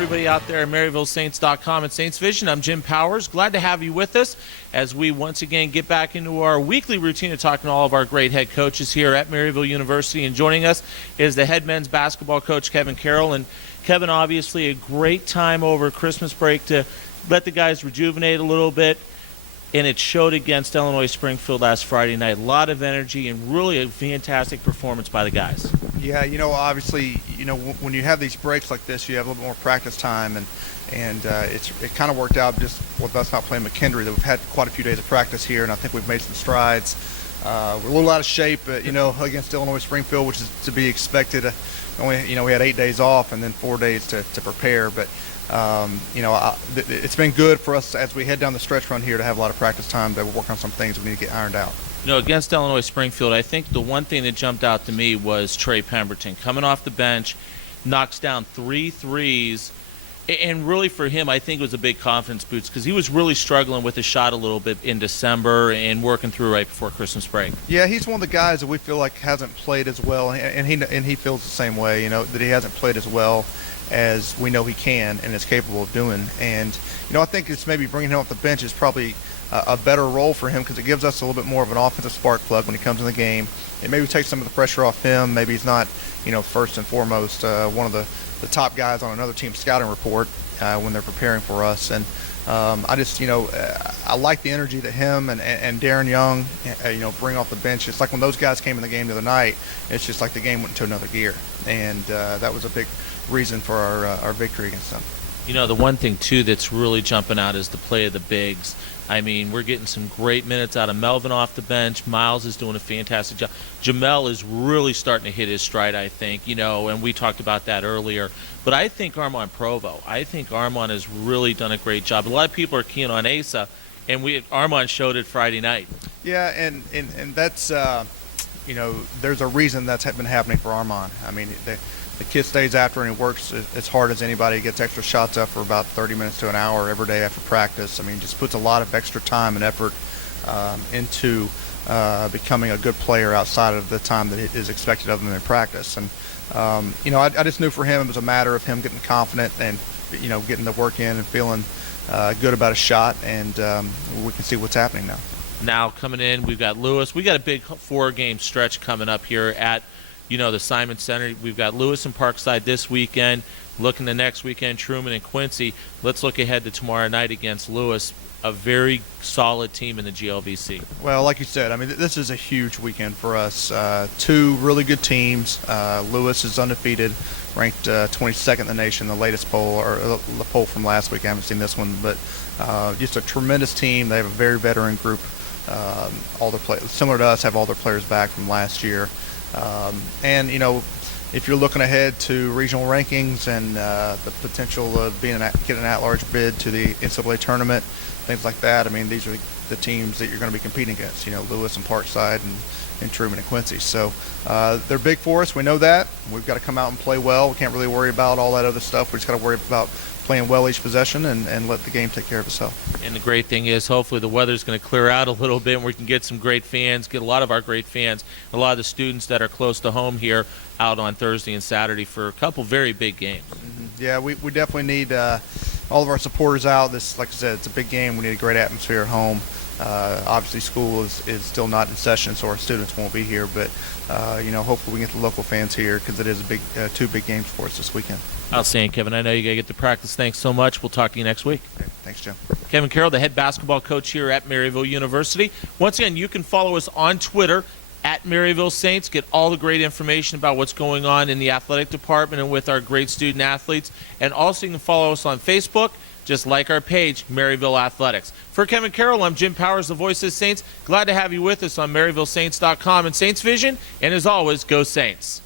everybody out there at MaryvilleSaints.com and Saints Vision. I'm Jim Powers. Glad to have you with us as we once again get back into our weekly routine of talking to all of our great head coaches here at Maryville University. And joining us is the head men's basketball coach, Kevin Carroll. And Kevin, obviously a great time over Christmas break to let the guys rejuvenate a little bit. And it showed against Illinois Springfield last Friday night. A lot of energy and really a fantastic performance by the guys. Yeah, obviously, when you have these breaks like this, you have a little more practice time, and it kind of worked out just with us not playing McKendree. That we've had quite a few days of practice here, and I think we've made some strides. We're a little out of shape, against Illinois Springfield, which is to be expected. We had 8 days off and then 4 days to prepare, but it's been good for us as we head down the stretch run here to have a lot of practice time to work on some things we need to get ironed out. Against Illinois Springfield, I think the one thing that jumped out to me was Trey Pemberton coming off the bench, knocks down 3 threes, and really for him, I think it was a big confidence boost because he was really struggling with his shot a little bit in December and working through right before Christmas break. Yeah, he's one of the guys that we feel like hasn't played as well, and he feels the same way, that he hasn't played as well as we know he can and is capable of doing. And I think it's maybe bringing him off the bench is probably a better role for him because it gives us a little bit more of an offensive spark plug when he comes in the game. It maybe takes some of the pressure off him. Maybe he's not, first and foremost one of the top guys on another team's scouting report when they're preparing for us. And I just, I like the energy that him and Darren Young, bring off the bench. It's like when those guys came in the game the other night, it's just like the game went into another gear. And that was a big reason for our victory against them. The one thing, too, that's really jumping out is the play of the bigs. I mean, we're getting some great minutes out of Melvin off the bench. Miles is doing a fantastic job. Jamel is really starting to hit his stride, I think, and we talked about that earlier. But I think Armand Provo, has really done a great job. A lot of people are keen on Asa, and Armand showed it Friday night. Yeah, and that's, there's a reason that's been happening for Armand. I mean, the kid stays after and he works as hard as anybody. He gets extra shots up for about 30 minutes to an hour every day after practice. I mean, just puts a lot of extra time and effort into becoming a good player outside of the time that is expected of him in practice. And, I just knew for him it was a matter of him getting confident and, getting the work in and feeling good about his shot. And we can see what's happening now. Now coming in, we've got Lewis. We got a big 4-game stretch coming up here at the Simon Center. We've got Lewis and Parkside this weekend. Looking the next weekend, Truman and Quincy. Let's look ahead to tomorrow night against Lewis, a very solid team in the GLVC. Well, like you said, I mean, this is a huge weekend for us. 2 really good teams. Lewis is undefeated, ranked 22nd in the nation, the latest poll, or the poll from last week. I haven't seen this one, but just a tremendous team. They have a very veteran group. All their players, similar to us, have all their players back from last year. And if you're looking ahead to regional rankings and the potential of getting an at-large bid to the NCAA tournament, things like that, I mean, these are the teams that you're going to be competing against, Lewis and Parkside and Truman and Quincy. So they're big for us. We know that. We've got to come out and play well. We can't really worry about all that other stuff. We just got to worry about playing well each possession and let the game take care of itself. And the great thing is hopefully the weather's going to clear out a little bit and we can get some great fans, get a lot of our great fans, a lot of the students that are close to home here out on Thursday and Saturday for a couple very big games. Mm-hmm. Yeah, we definitely need all of our supporters out. This, like I said, it's a big game. We need a great atmosphere at home. Obviously school is still not in session, so our students won't be here, but hopefully we can get the local fans here because it is a big 2 big games for us this weekend. Outstanding, Kevin. I know you got to get to practice. Thanks so much. We'll talk to you next week. Okay, thanks, Jim. Kevin Carroll, the head basketball coach here at Maryville University. Once again, you can follow us on Twitter at Maryville Saints. Get all the great information about what's going on in the athletic department and with our great student athletes. And also you can follow us on Facebook. Just like our page, Maryville Athletics. For Kevin Carroll, I'm Jim Powers, the voice of the Saints. Glad to have you with us on MaryvilleSaints.com and Saints Vision. And as always, go Saints.